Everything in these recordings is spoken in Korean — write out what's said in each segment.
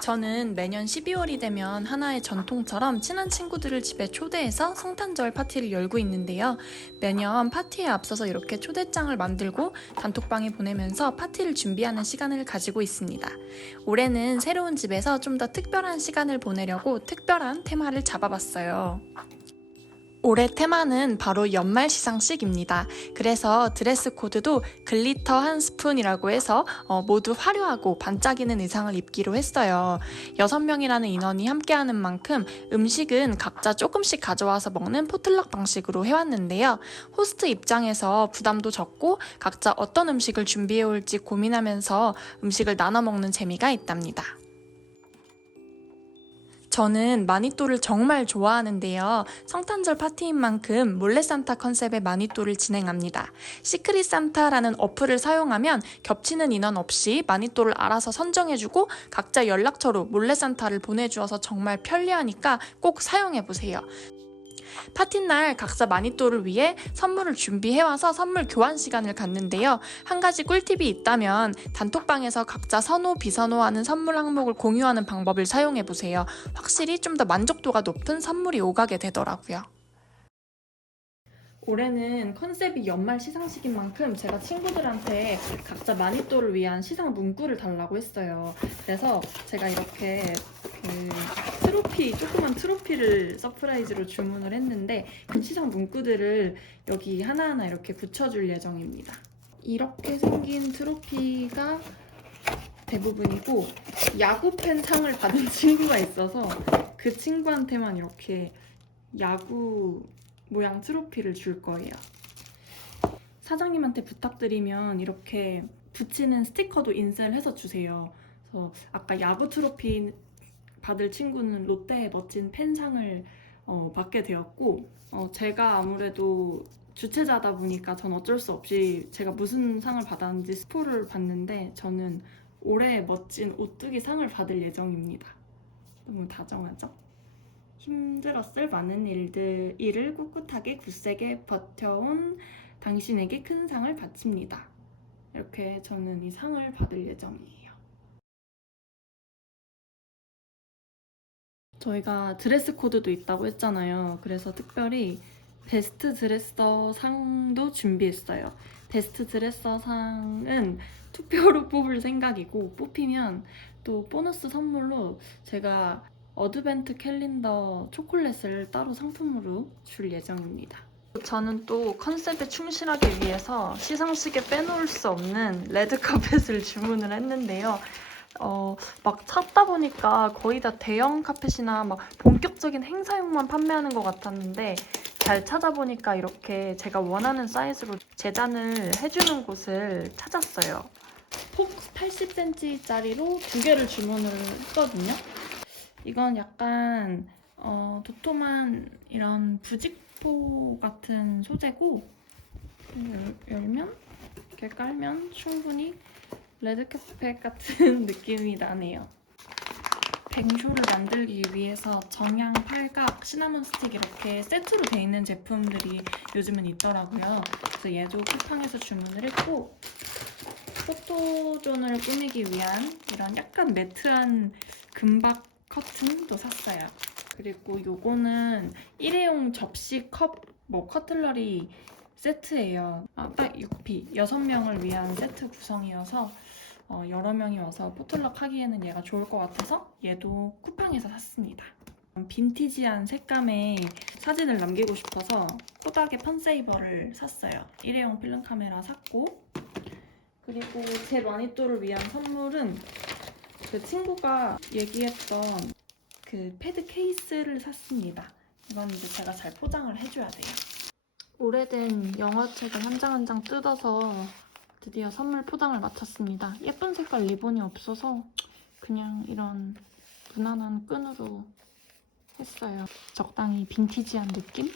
저는 매년 12월이 되면 하나의 전통처럼 친한 친구들을 집에 초대해서 성탄절 파티를 열고 있는데요. 매년 파티에 앞서서 이렇게 초대장을 만들고 단톡방에 보내면서 파티를 준비하는 시간을 가지고 있습니다. 올해는 새로운 집에서 좀 더 특별한 시간을 보내려고 특별한 테마를 잡아봤어요. 올해 테마는 바로 연말 시상식입니다. 그래서 드레스 코드도 글리터 한 스푼이라고 해서 어, 모두 화려하고 반짝이는 의상을 입기로 했어요. 6명이라는 인원이 함께하는 만큼 음식은 각자 조금씩 가져와서 먹는 포틀럭 방식으로 해왔는데요. 호스트 입장에서 부담도 적고 각자 어떤 음식을 준비해 올지 고민하면서 음식을 나눠 먹는 재미가 있답니다. 저는 마니또를 정말 좋아하는데요. 성탄절 파티인 만큼 몰래 산타 컨셉의 마니또를 진행합니다. 시크릿 산타라는 어플을 사용하면 겹치는 인원 없이 마니또를 알아서 선정해주고 각자 연락처로 몰래 산타를 보내주어서 정말 편리하니까 꼭 사용해보세요. 파티날 각자 마니또를 위해 선물을 준비해와서 선물 교환 시간을 갖는데요. 한 가지 꿀팁이 있다면 단톡방에서 각자 선호, 비선호하는 선물 항목을 공유하는 방법을 사용해보세요. 확실히 좀 더 만족도가 높은 선물이 오가게 되더라고요. 올해는 컨셉이 연말 시상식인 만큼 제가 친구들한테 각자 마니또를 위한 시상 문구를 달라고 했어요. 그래서 제가 이렇게 그 트로피, 조그만 트로피를 서프라이즈로 주문을 했는데 그 시상 문구들을 여기 하나하나 이렇게 붙여줄 예정입니다. 이렇게 생긴 트로피가 대부분이고 야구팬 상을 받은 친구가 있어서 그 친구한테만 이렇게 야구 모양 트로피를 줄 거예요. 사장님한테 부탁드리면 이렇게 붙이는 스티커도 인쇄를 해서 주세요. 그래서 아까 야구 트로피 받을 친구는 롯데의 멋진 팬상을 어, 받게 되었고 어, 제가 아무래도 주최자다 보니까 전 어쩔 수 없이 제가 무슨 상을 받았는지 스포를 받는데 저는 올해 멋진 오뚜기 상을 받을 예정입니다. 너무 다정하죠? 힘들었을 많은 일들, 일을 꿋꿋하게 굳세게 버텨온 당신에게 큰 상을 바칩니다. 이렇게 저는 이 상을 받을 예정이에요. 저희가 드레스 코드도 있다고 했잖아요. 그래서 특별히 베스트 드레서 상도 준비했어요. 베스트 드레서 상은 투표로 뽑을 생각이고 뽑히면 또 보너스 선물로 제가 어드벤트 캘린더 초콜릿을 따로 상품으로 줄 예정입니다. 저는 또 컨셉에 충실하기 위해서 시상식에 빼놓을 수 없는 레드카펫을 주문을 했는데요. 어, 막 찾다 보니까 거의 다 대형 카펫이나 막 본격적인 행사용만 판매하는 것 같았는데 잘 찾아보니까 이렇게 제가 원하는 사이즈로 재단을 해주는 곳을 찾았어요. 폭 80cm짜리로 두 개를 주문을 했거든요. 이건 약간 어, 도톰한 이런 부직포 같은 소재고 열, 열면 이렇게 깔면 충분히 레드카펫 같은 느낌이 나네요. 뱅쇼를 만들기 위해서 정양, 팔각, 시나몬 스틱 이렇게 세트로 돼 있는 제품들이 요즘은 있더라고요. 그래서 얘도 쿠팡에서 주문을 했고 포토존을 꾸미기 위한 이런 약간 매트한 금박 커튼도 샀어요. 그리고 요거는 일회용 접시 컵, 뭐 커틀러리 세트예요. 아, 딱 6피. 6명을 위한 세트 구성이어서 어, 여러 명이 와서 포틀럭 하기에는 얘가 좋을 것 같아서 얘도 쿠팡에서 샀습니다. 빈티지한 색감의 사진을 남기고 싶어서 코닥의 펀세이버를 샀어요. 일회용 필름 카메라 샀고 그리고 제 마니또를 위한 선물은 그 친구가 얘기했던 그 패드 케이스를 샀습니다. 이건 이제 제가 잘 포장을 해줘야 돼요. 오래된 영어책을 한 장 한 장 뜯어서 드디어 선물 포장을 마쳤습니다. 예쁜 색깔 리본이 없어서 그냥 이런 무난한 끈으로 했어요. 적당히 빈티지한 느낌?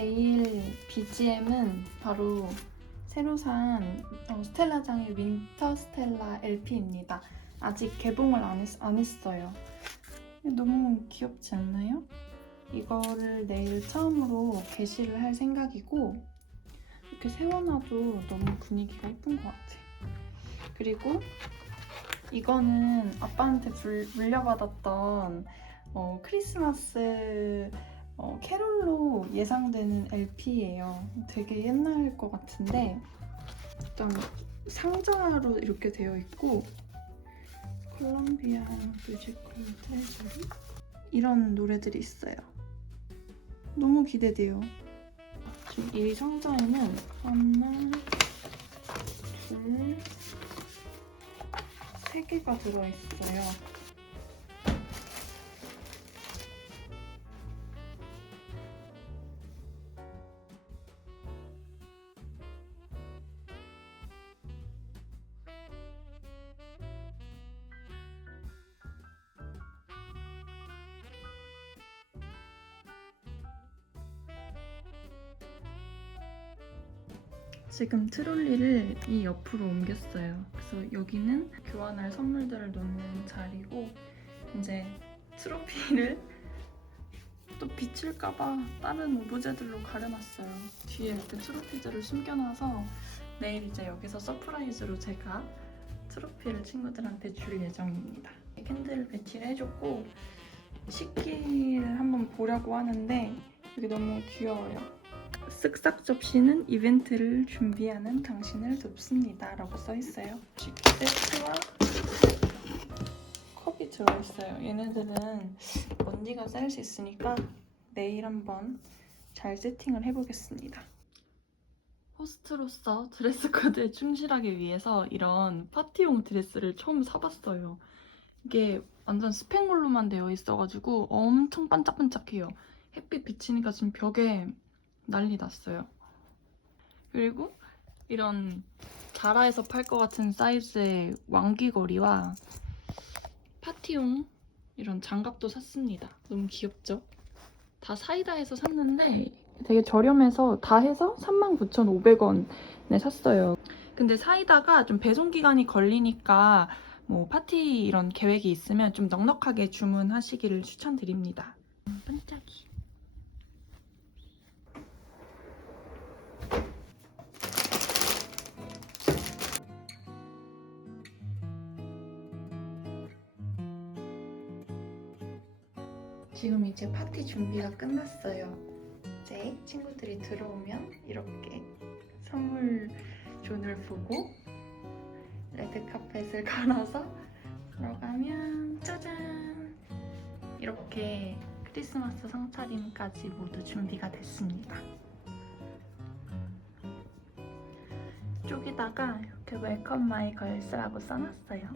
내일 BGM은 바로 새로 산 어, 스텔라장의 윈터 스텔라 LP입니다. 아직 개봉을 안, 했, 안 했어요. 너무 귀엽지 않나요? 이거를 내일 처음으로 게시를 할 생각이고 이렇게 세워놔도 너무 분위기가 예쁜 것 같아요. 그리고 이거는 아빠한테 불- 물려받았던 어, 크리스마스 어, 캐롤로 예상되는 LP예요. 되게 옛날 것 같은데 일단 상자로 이렇게 되어 있고 콜롬비아 뮤지컬 트레저리 이런 노래들이 있어요. 너무 기대돼요. 지금 이 상자에는 하나, 둘, 세 개가 들어있어요. 지금 트롤리를 이 옆으로 옮겼어요. 그래서 여기는 교환할 선물들을 놓는 자리고 이제 트로피를 또 비칠까봐 다른 오브제들로 가려놨어요. 뒤에 이렇게 트로피들을 숨겨놔서 내일 이제 여기서 서프라이즈로 제가 트로피를 친구들한테 줄 예정입니다. 캔들을 배치를 해줬고 식기를 한번 보려고 하는데 이게 너무 귀여워요. 쓱싹 접시는 이벤트를 준비하는 당신을 돕습니다. 라고 써있어요. 식기 세트와 컵이 들어있어요. 얘네들은 먼지가 쌓일 수 있으니까 내일 한번 잘 세팅을 해보겠습니다. 호스트로서 드레스 코드에 충실하기 위해서 이런 파티용 드레스를 처음 사봤어요. 이게 완전 스팽글로만 되어 있어가지고 엄청 반짝반짝해요. 햇빛 비치니까 지금 벽에 난리 났어요. 그리고 이런 자라에서 팔 것 같은 사이즈의 왕귀걸이와 파티용 이런 장갑도 샀습니다. 너무 귀엽죠? 다 사이다에서 샀는데 되게 저렴해서 다 해서 39,500원에 샀어요. 근데 사이다가 좀 배송 기간이 걸리니까 뭐 파티 이런 계획이 있으면 좀 넉넉하게 주문하시기를 추천드립니다. 음, 반짝이. 지금 이제 파티 준비가 끝났어요. 이제 친구들이 들어오면 이렇게 선물 존을 보고 레드 카펫을 걸어서 들어가면 짜잔 이렇게 크리스마스 상차림까지 모두 준비가 됐습니다. 쪽에다가 이렇게 웰컴 마이 걸스라고 써놨어요.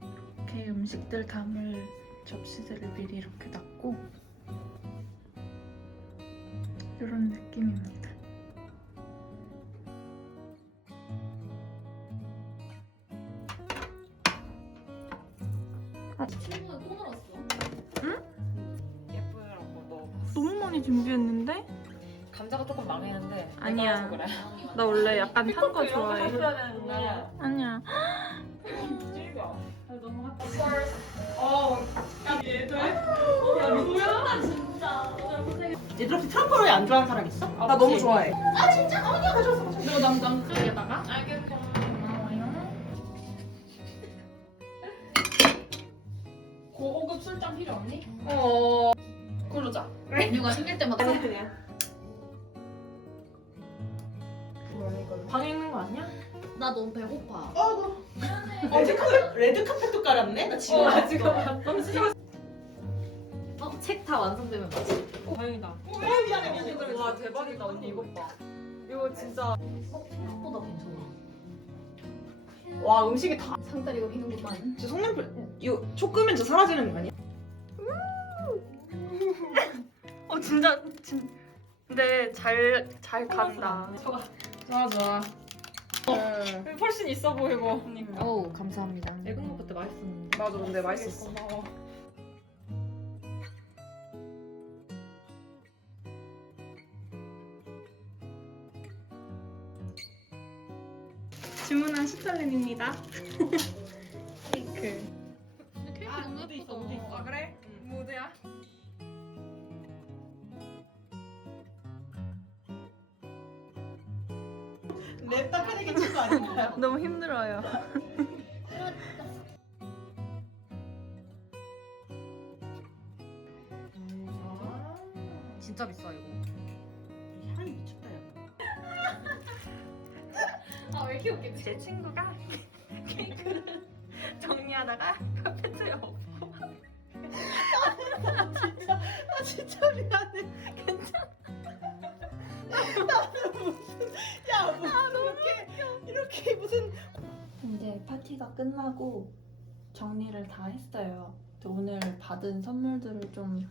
이렇게 음식들 담을 접시들을 미리 이렇게 놨고 이런 느낌입니다. 친구는 또 늘었어. 예쁘라고 너 너무 많이 준비했는데? 감자가 조금 망했는데 아니야. 해서 그래. 나 원래 약간 탄 거 좋아해. 해줘야 되는데 아니야. 찔겨. 혹시 트러플을 안 좋아하는 사람 있어? 아, 나 너무. 좋아해. 너 남, 남 쪽에다가? 알겠어. 고급 술잔 필요 없니? 어. 그러자. 메뉴가 생길 때마다 사. 방에 있는 거 아니야? 나 너무 배고파. 레드 카펫 레드 카펫도 깔았네. 나 지금 어, 지금 어, 책 다 완성되면 맞지? 다행이다. 어, 미안해 미안해 그래. 와 대박이다 언니 이것 봐. 이거 진짜 어, 생각보다 괜찮아. 와 음식이 다. 상다리가 휘는구만. 저 성냄풀 이거 초 끄면 저 사라지는 거 아니야? 어 진짜 진. 근데 잘 잘 간다. 좋아 좋아. 응. 훨씬 있어 보이고. 어우, 감사합니다. 애국 먹을 때 맛있었는데. 맞아 근데 맛있었어. 고마워. 슈탈린입니다. 케이크. 근데 케이크 아, 너무 무드 있어, 예쁘다. 무드 있어. 아 그래? 무드야? 랩딱 하는 게 친구 아닌가요? 너무 힘들어요. 아, 진짜 비싸 이거. 제 친구가 케이크를 정리하다가 카페트에 엎어. 아 진짜 미안해. 괜찮아. 나는 무슨 야 무슨 이렇게 이렇게 무슨 이제 파티가 끝나고 정리를 다 했어요. 오늘 받은 선물들을 좀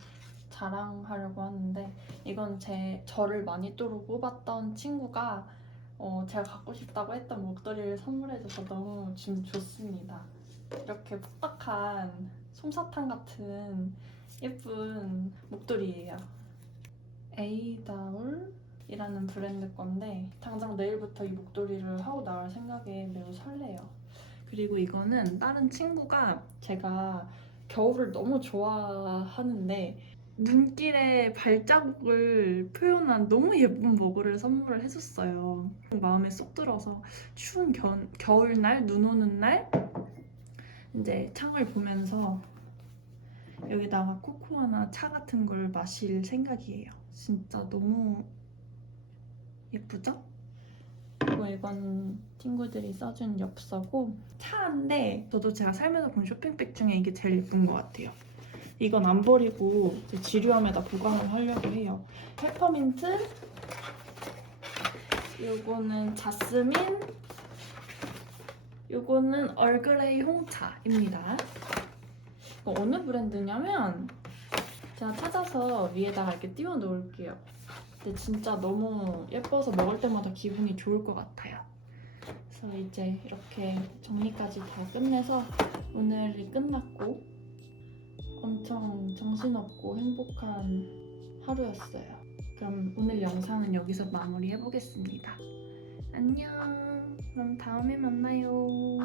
자랑하려고 하는데 이건 제 저를 마니또로 뽑았던 친구가 어, 제가 갖고 싶다고 했던 목도리를 선물해줘서 너무 지금 좋습니다. 이렇게 푹딱한 솜사탕 같은 예쁜 목도리예요. 에이다울이라는 브랜드 건데 당장 내일부터 이 목도리를 하고 나갈 생각에 매우 설레요. 그리고 이거는 다른 친구가 제가 겨울을 너무 좋아하는데 눈길에 발자국을 표현한 너무 예쁜 머그를 선물을 해줬어요. 마음에 쏙 들어서 추운 겨, 겨울날, 눈 오는 날 이제 창을 보면서 여기다가 코코아나 차 같은 걸 마실 생각이에요. 진짜 너무 예쁘죠? 그리고 이건 친구들이 써준 엽서고 차인데 저도 제가 살면서 본 쇼핑백 중에 이게 제일 예쁜 것 같아요. 이건 안 버리고 지류함에다 보관을 하려고 해요. 페퍼민트, 요거는 자스민, 요거는 얼그레이 홍차입니다. 어느 브랜드냐면 제가 찾아서 위에다가 이렇게 띄워 놓을게요. 근데 진짜 너무 예뻐서 먹을 때마다 기분이 좋을 것 같아요. 그래서 이제 이렇게 정리까지 다 끝내서 오늘이 끝났고 엄청 정신없고 행복한 하루였어요. 그럼 오늘 영상은 여기서 마무리해 보겠습니다. 안녕. 그럼 다음에 만나요.